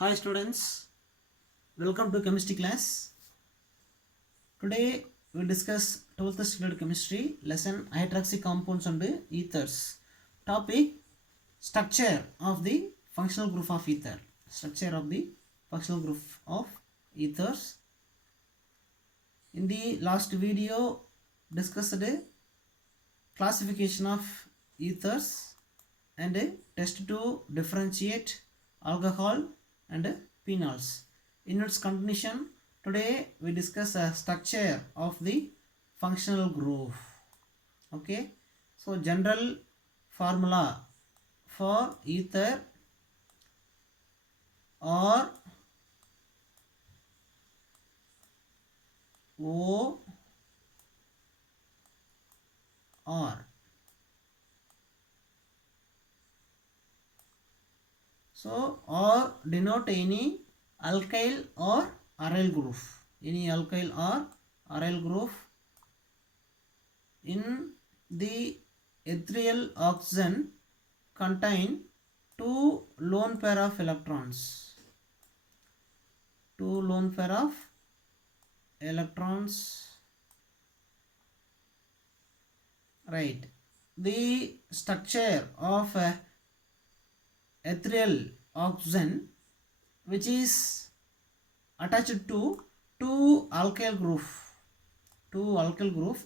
Hi students, welcome to chemistry class. Today we will discuss 12th standard chemistry lesson hydroxy compounds and ethers. Topic structure of the functional group of ether. Structure of the functional group of ethers. In the last video discussed classification of ethers and test to differentiate alcohol and phenols. In its continuation, today we discuss a structure of the functional group. Okay, so general formula for ether or O R. So or denote any alkyl or aryl group. Any alkyl or aryl group in the ethereal oxygen contain two lone pair of electrons. Two lone pair of electrons. Right. The structure of ethereal oxygen which is attached to two alkyl group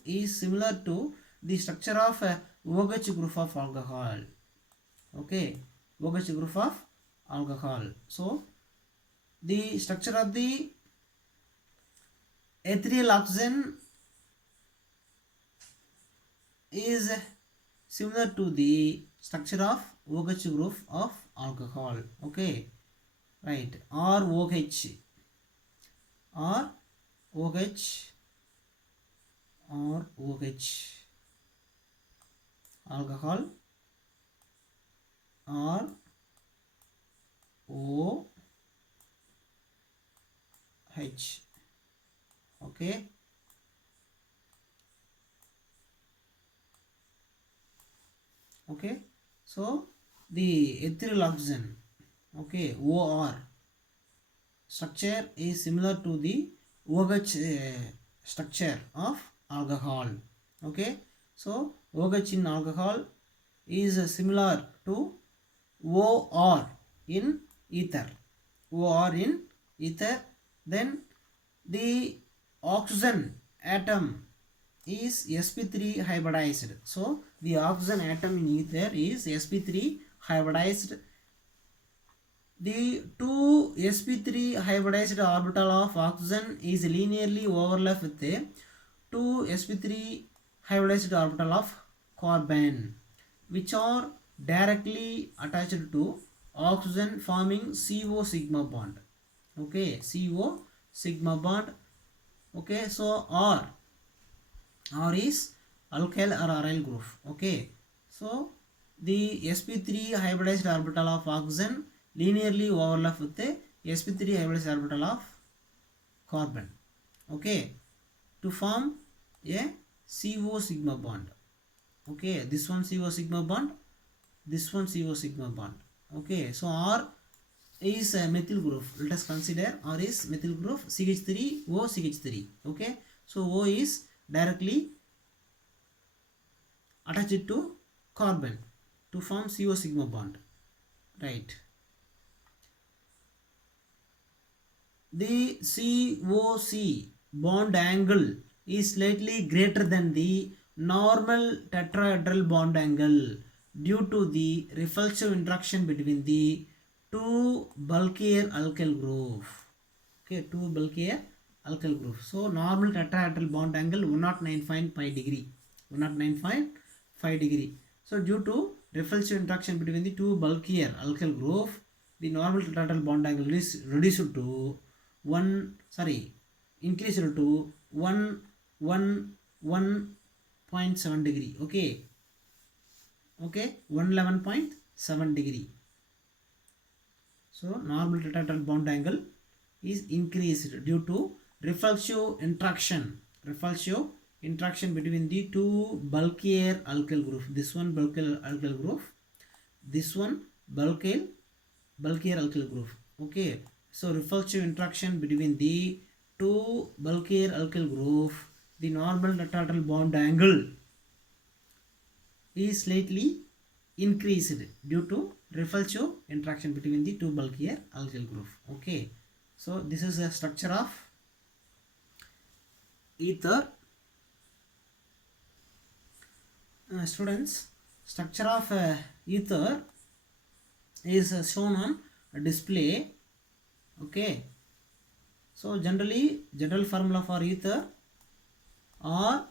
is similar to the structure of OH group of alcohol. Okay, OH group of alcohol. So the structure of the ethereal oxygen is similar to the structure of OH group of alcohol. Okay, right, or OH or OH or OH alcohol or OH. Okay, okay, so the ethereal oxygen, okay, OR structure is similar to the OH structure of alcohol. Okay, so OH in alcohol is similar to OR in ether. OR in ether. Then the oxygen atom is sp3 hybridized. So the oxygen atom in ether is sp3 hybridized. The two sp3 hybridized orbital of oxygen is linearly overlap with the two sp3 hybridized orbital of carbon, which are directly attached to oxygen forming CO sigma bond. Okay, CO sigma bond. Okay, so R is alkyl or aryl group. Okay, so the sp3 hybridized orbital of oxygen linearly overlap with the sp3 hybridized orbital of carbon. Okay, to form a CO sigma bond. Okay, this one CO sigma bond, this one CO sigma bond. Okay, so R is a methyl group. Let us consider R is methyl group CH3O CH3. Okay, so O is directly attached to carbon to form CO sigma bond. Right. The COC bond angle is slightly greater than the normal tetrahedral bond angle due to the repulsive interaction between the two bulkier alkyl groups. Okay, two bulkier alkyl groups. So normal tetrahedral bond angle 109.5 degree. 109.5 degree. So due to repulsive interaction between the two bulkier alkyl group, the normal tetrahedral bond angle is reduced to increased to 111.7 degree. Okay, 111.7 degree. So normal tetrahedral bond angle is increased due to repulsive interaction between the two bulkier alkyl groups. This one bulkier alkyl group, this one bulkier alkyl group. Okay, so repulsive interaction between the two bulkier alkyl group, the normal tetrahedral bond angle is slightly increased due to repulsive interaction between the two bulkier alkyl group. Okay, so this is the structure of ether. Students, structure of ether is shown on display. Okay, so general formula for ether R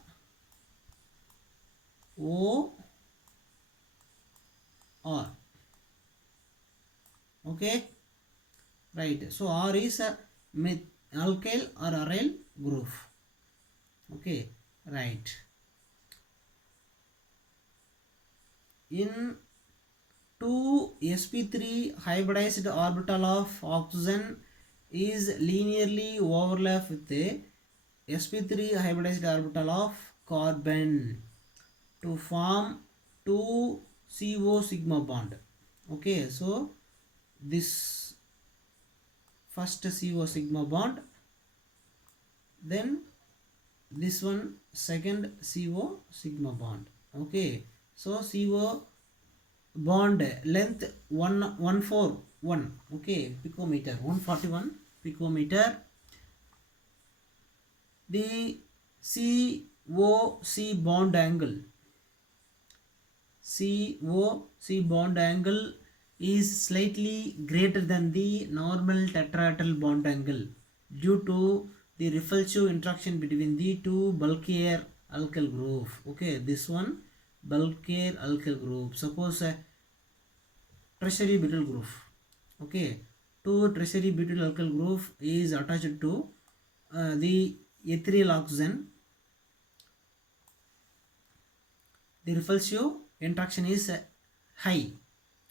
O R. Okay, right. So R is a alkyl or aryl group. Okay, right. In 2sp3 hybridized orbital of oxygen is linearly overlap with the sp3 hybridized orbital of carbon to form 2 CO sigma bond. Okay, so this first CO sigma bond, then this one second CO sigma bond. Okay, so CO bond length 141, okay, picometer, 141 picometer. The COC bond angle, COC bond angle is slightly greater than the normal tetrahedral bond angle due to the repulsive interaction between the two bulkier alkyl group. Okay, this one bulkier alkyl group. Suppose tertiary butyl group. Okay, two tertiary butyl alkyl group is attached to the ethereal oxygen. The repulsive interaction is high.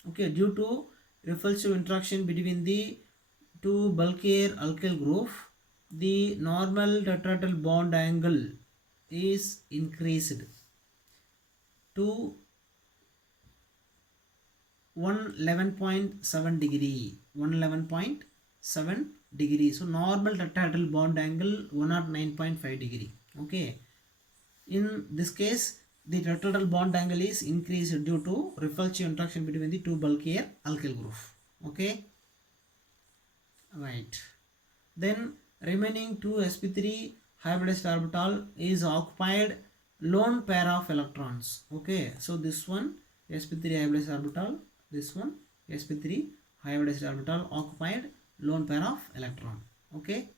Okay, due to repulsive interaction between the two bulkier alkyl group, the normal tetrahedral bond angle is increased to 111.7 degree. 111.7 degree. So normal tetrahedral bond angle 109.5 degree. Okay, in this case the tetrahedral bond angle is increased due to repulsive interaction between the two bulkier alkyl group. Okay, right. Then remaining two sp3 hybridized orbital is occupied lone pair of electrons. Okay, so this one sp3 hybridized orbital, this one sp3 hybridized orbital occupied lone pair of electron. Okay,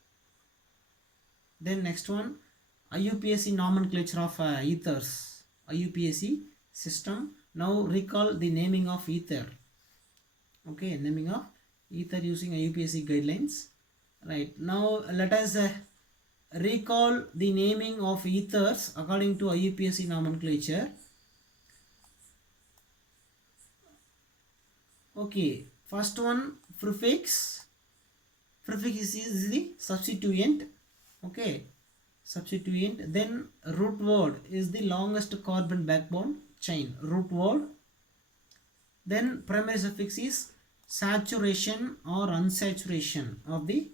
then next one IUPAC nomenclature of ethers. IUPAC system. Now recall the naming of ether. Okay, naming of ether using IUPAC guidelines. Right, now let us recall the naming of ethers according to IUPAC nomenclature. Okay, first one prefix. Prefix is the substituent. Okay, substituent. Then root word is the longest carbon backbone chain, root word. Then primary suffix is saturation or unsaturation of the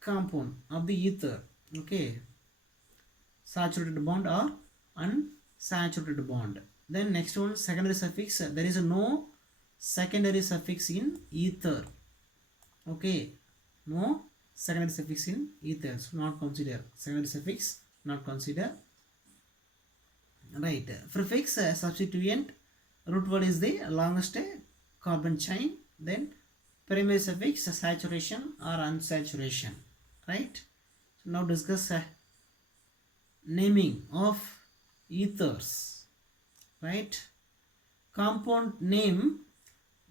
compound of the ether. Okay, saturated bond or unsaturated bond. Then next one secondary suffix. There is no secondary suffix in ether. Okay, no secondary suffix in ether, so not consider. Secondary suffix not consider. Right, prefix substituent, root word is the longest carbon chain. Then primary suffix saturation or unsaturation. Right, so now discuss naming of ethers. Right, compound name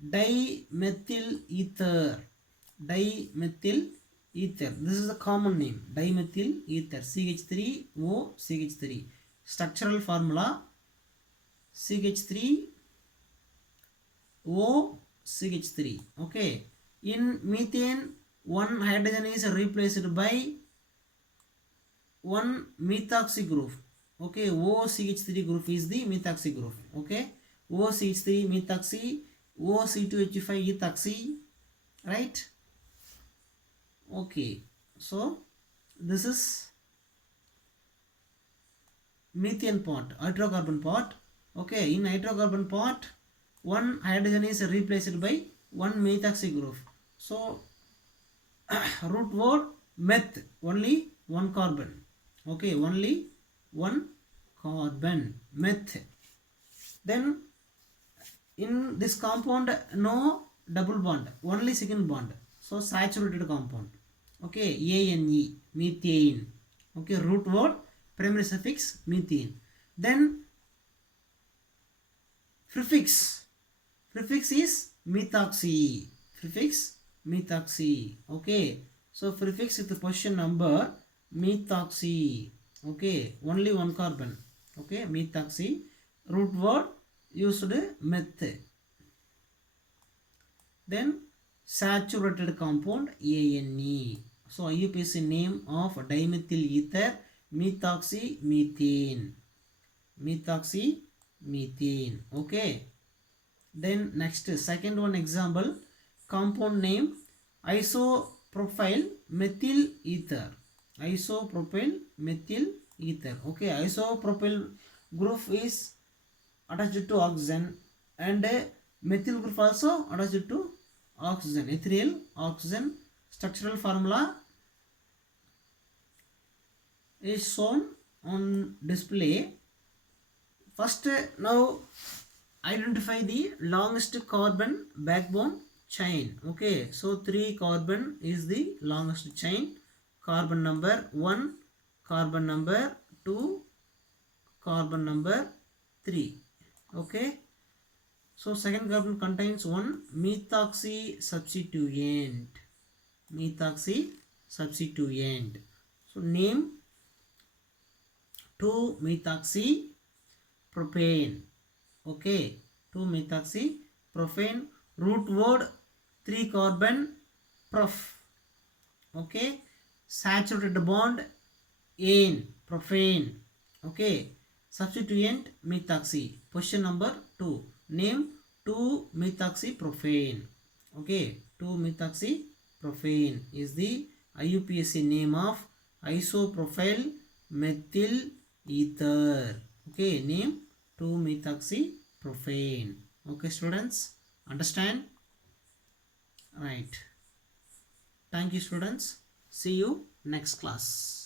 dimethyl ether. Dimethyl ether, this is the common name, dimethyl ether, CH3O CH3. Structural formula CH3O CH3. Okay, in methane one hydrogen is replaced by one methoxy group. Okay, OCH3 group is the methoxy group. Okay, OCH3 methoxy, OC2H5 ethoxy. right? Okay, so this is methane part, hydrocarbon part. Okay, in hydrocarbon part, one hydrogen is replaced by one methoxy group. So root word meth, only one carbon. Okay, only one carbon, meth. Then in this compound, no double bond, only second bond. So saturated compound. Okay, ANE, methane. Okay, root word, primary suffix methane. Then prefix is methoxy. Prefix methoxy. Okay, so prefix with the position number methoxy. Okay, only one carbon. Okay, methoxy. Root word used meth. Then saturated compound ANE. So IUPAC name of dimethyl ether methoxymethane. Methoxymethane. Okay. Then next second one example, compound name isopropyl methyl ether. Isopropyl methyl ether. Okay, isopropyl group is attached to oxygen and methyl group also attached to oxygen, ethereal oxygen. Structural formula is shown on display. First, now identify the longest carbon backbone chain. Okay, so 3 carbon is the longest chain. Carbon number 1, carbon number 2, carbon number 3. Okay, so second carbon contains one methoxy substituent. Methoxy substituent. So name 2 methoxy propane. Okay, 2 methoxy propane. Root word 3 carbon prof. Okay, saturated bond ane, profane. Okay, substituent methoxy. Question number 2. Name 2 methoxy profane. Okay, 2 methoxy profane is the IUPAC name of isopropyl methyl ether. Okay, name 2 methoxy profane. Okay, students, understand? Right. Thank you, students. See you next class.